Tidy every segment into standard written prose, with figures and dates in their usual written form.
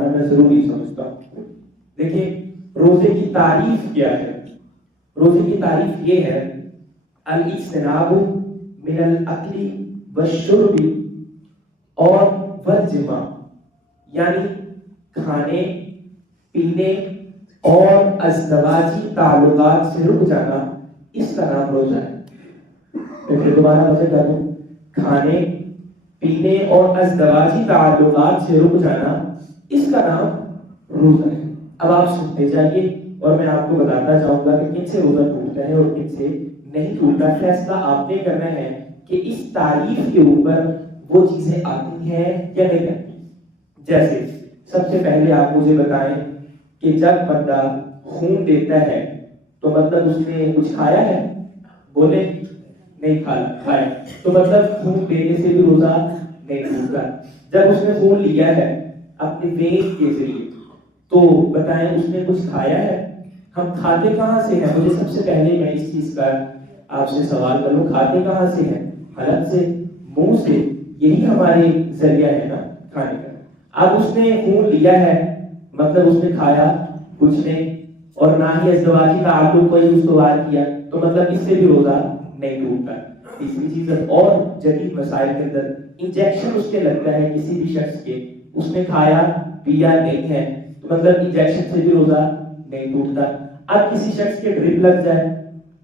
میں ضروری سمجھتا ہوں. دیکھیں روزے کی تعریف کیا ہے. روزے کی تعریف یہ ہے الاجتناب من الاکل والشرب اور والجماع، یعنی کھانے پینے اور ازدواجی تعلقات سے رک جانا، اس کا نام روزہ ہے. میں پھر دوبارہ وضاحت کر دوں، کھانے پینے اور ازدواجی تعلقات سے رک جانا، اس کا نام روزہ ہے. اب آپ سنتے جائیے اور میں آپ کو بتاتا جاؤں گا کہ کن سے روزہ ٹوٹتا ہے اور کن سے نہیں ٹوٹتا. فیصلہ آپ نے کرنا ہے کہ اس تعریف کے اوپر وہ چیزیں آتی ہیں یا نہیں آتی. جیسے سب سے پہلے آپ مجھے بتائیں کہ جب بندہ خون دیتا ہے تو مطلب اس نے کچھ کھایا ہے؟ بولے نہیں کھایا، تو مطلب خون دینے سے بھی روزہ نہیں ٹوٹتا. جب اس نے خون لیا ہے اپنے وین کے ذریعے تو بتائیں اس نے کچھ کھایا ہے؟ ہم کھاتے کہاں سے ہیں؟ مجھے سب سے پہلے میں اس چیز کا آپ سے سوال کروں، کھاتے کہاں سے ہیں؟ حلق سے، منہ سے، یہی ہمارے ذریعہ ہے نا کھانے کا. اب اس نے خون لیا ہے مطلب اس نے کھایا کچھ نہیں، اور نہ ہی ازدواجی تعلق کوئی استوار کیا، تو مطلب اس سے بھی روزہ نہیں ٹوٹتا. تیسری چیز اور جدید مسائل کے اندر انجیکشن اس کے لگتا ہے کسی بھی شخص کے، اس نے کھایا پیا نہیں ہے تو مطلب انجیکشن سے بھی روزہ نہیں ٹوٹتا. اب کسی شخص کے ڈرپ لگ جائے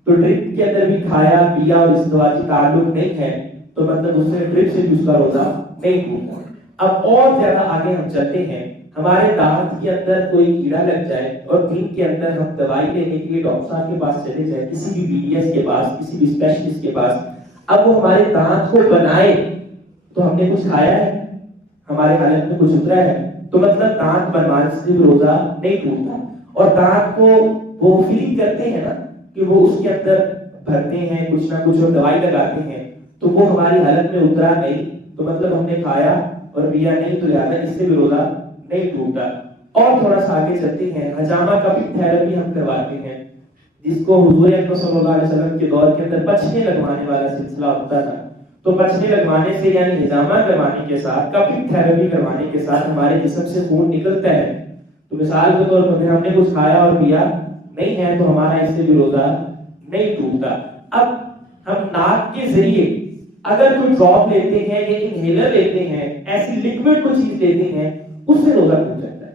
تو ڈرپ کے اندر بھی کھایا پیا اور ازدواجی تعلق نہیں ہے تو مطلب اس سے ڈرپ سے بھی اس کا روزہ نہیں ٹوٹتا. اب اور زیادہ آگے ہم چلتے ہیں، ہمارے دانت کے اندر کوئی کیڑا لگ جائے اور دن کے اندر ہم دوائی لینے کے لیے ڈاکٹر صاحب کے پاس چلے جائیں، کسی بھی BDS کے پاس، کسی بھی اسپیشلسٹ کے پاس. اب وہ ہمارے دانت کو بنائے تو ہم نے کچھ کھایا ہے، ہمارے حالت میں کچھ اترا ہے، تو مطلب دانت بنوانے سے بھی روزہ نہیں ٹوٹتا. اور دانت کو وہ فیل کرتے ہیں نا کہ وہ اس کے اندر بھرتے ہیں کچھ نہ کچھ اور دوائی لگاتے ہیں، تو وہ ہماری حالت میں اترا نہیں تو مطلب ہم نے کھایا اور پیا نہیں، تو لہٰذا اس سے بھی روزہ نہیں ٹوٹتا. اور تھوڑا سا آگے چلتے ہیں، حجامہ کا بھی تھراپی ہم کرواتے ہیں، جس کو حضور اکرم صلی اللہ علیہ وسلم کے دور کے اندر پچھنے لگوانے والا سلسلہ ہوتا تھا. تو پچھنے لگوانے سے یعنی حجامہ کروانے کے ساتھ، کپنگ تھراپی کروانے کے ساتھ ہمارے جسم سے خون نکلتا ہے. تو مثال کے طور پر ہم نے کچھ کھایا اور پیا نہیں ہے تو ہمارا اس سے بھی روزہ نہیں ٹوٹتا. اب ہم ناک کے ذریعے اگر کوئی ڈراپ لیتے ہیں یا انہیلر لیتے ہیں، ایسی لیکوڈ کوئی چیز لیتے ہیں، اس سے روزہ ٹوٹ جاتا ہے.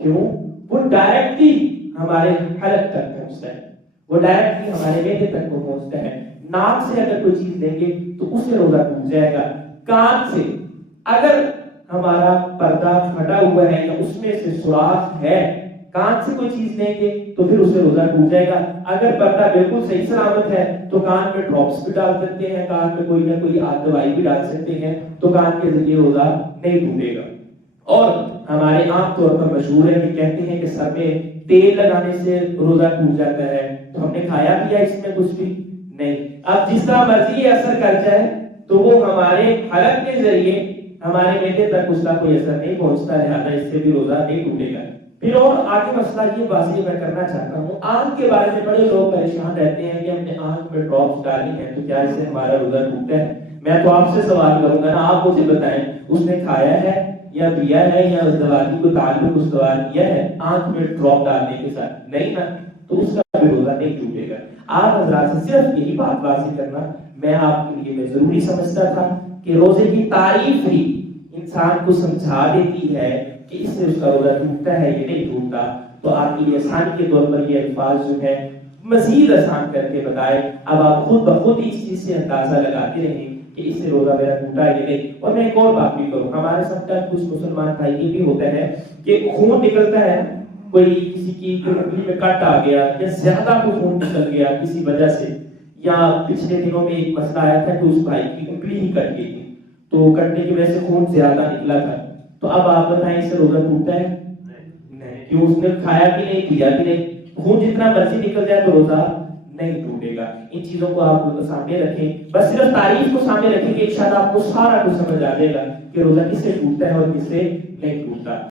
کیوں؟ وہ ڈائریکٹلی ہمارے حلق تک پہنچتا ہے، وہ ڈائریکٹلی ہمارے معدے تک پہنچتا ہے. ناک سے اگر کوئی چیز لیں گے تو اس سے روزہ ٹوٹ جائے گا. کان سے اگر ہمارا پردہ پھٹا ہوا ہے یا اس میں سے سوراخ ہے، کان سے کوئی چیز لیں گے تو پھر اس سے روزہ ٹوٹ جائے گا. اگر پردہ بالکل صحیح سلامت ہے تو کان میں ڈراپس بھی ڈال سکتے ہیں، کان میں کوئی نہ کوئی دوائی بھی ڈال سکتے ہیں، تو کان کے ذریعے روزہ نہیں ٹوٹے گا. اور ہمارے عام طور پر مشہور ہے کہ کہتے ہیں کہ سر میں تیل لگانے سے روزہ ٹوٹ جاتا ہے، تو ہم نے کھایا پیا اس میں کچھ بھی نہیں. اب جس طرح مرضی اثر کر جائے تو وہ ہمارے حلق کے ذریعے ہمارے معدے تک اس کا کوئی اثر نہیں پہنچتا، لہٰذا اس سے بھی روزہ نہیں ٹوٹے گا. پھر اور آگے مسئلہ یہ واضح میں کرنا چاہتا ہوں، آنکھ کے بارے میں بڑے لوگ پریشان رہتے ہیں کہ ہم نے آنکھ میں ڈراپس ڈالی ہیں تو کیا اس سے ہمارا روزہ ٹوٹتا ہے. میں تو آپ سے سوال کروں گا نا، آپ مجھے بتائیں اس نے کھایا ہے یا پیا ہے یا ازدواجی کو تعلق استوار کیا ہے آنکھ میں ڈراپ ڈالنے کے ساتھ؟ نہیں نا، تو اس کا بھی روزہ نہیں ٹوٹے گا. آپ حضرات سے صرف یہی بات واضح کرنا میں آپ کے لیے میں ضروری سمجھتا تھا کہ روزے کی تعریف ہی انسان کو سمجھا دیتی ہے کہ اس سے اس کا روزہ ٹوٹتا ہے یا نہیں ٹوٹتا. تو آپ کی آسانی کے طور پر یہ الفاظ جو ہے مزید آسان کر کے بتائے. اب آپ خود بخود اس چیز سے اندازہ لگاتے رہیں کہ اس سے روزہ میرا ٹوٹا ہے یا نہیں. اور میں ایک اور بات بھی کروں، ہمارے ساتھ کچھ مسلمان بھائی یہ بھی ہوتا ہے کہ خون نکلتا ہے، کوئی کسی کی انگلی میں کٹ آ گیا یا زیادہ کو خون نکل گیا کسی وجہ سے، یا پچھلے دنوں میں ایک مسئلہ آیا تھا کہ اس بھائی کی انگلی ہی کٹ گئی تھی تو کٹنے کی وجہ سے خون زیادہ نکلا تھا. تو اب آپ بتائیں اس سے روزہ ٹوٹتا ہے؟ نہیں. کیوں؟ اس نے کھایا بھی نہیں پیا بھی نہیں، خون جتنا مرضی نکل جائے تو روزہ نہیں ٹوٹے گا. ان چیزوں کو آپ سامنے رکھیں، بس صرف تعریف کو سامنے رکھیں کہ انشاءاللہ آپ کو سارا کچھ سمجھ آ جائے گا کہ روزہ کس سے ٹوٹتا ہے اور کس سے نہیں ٹوٹتا.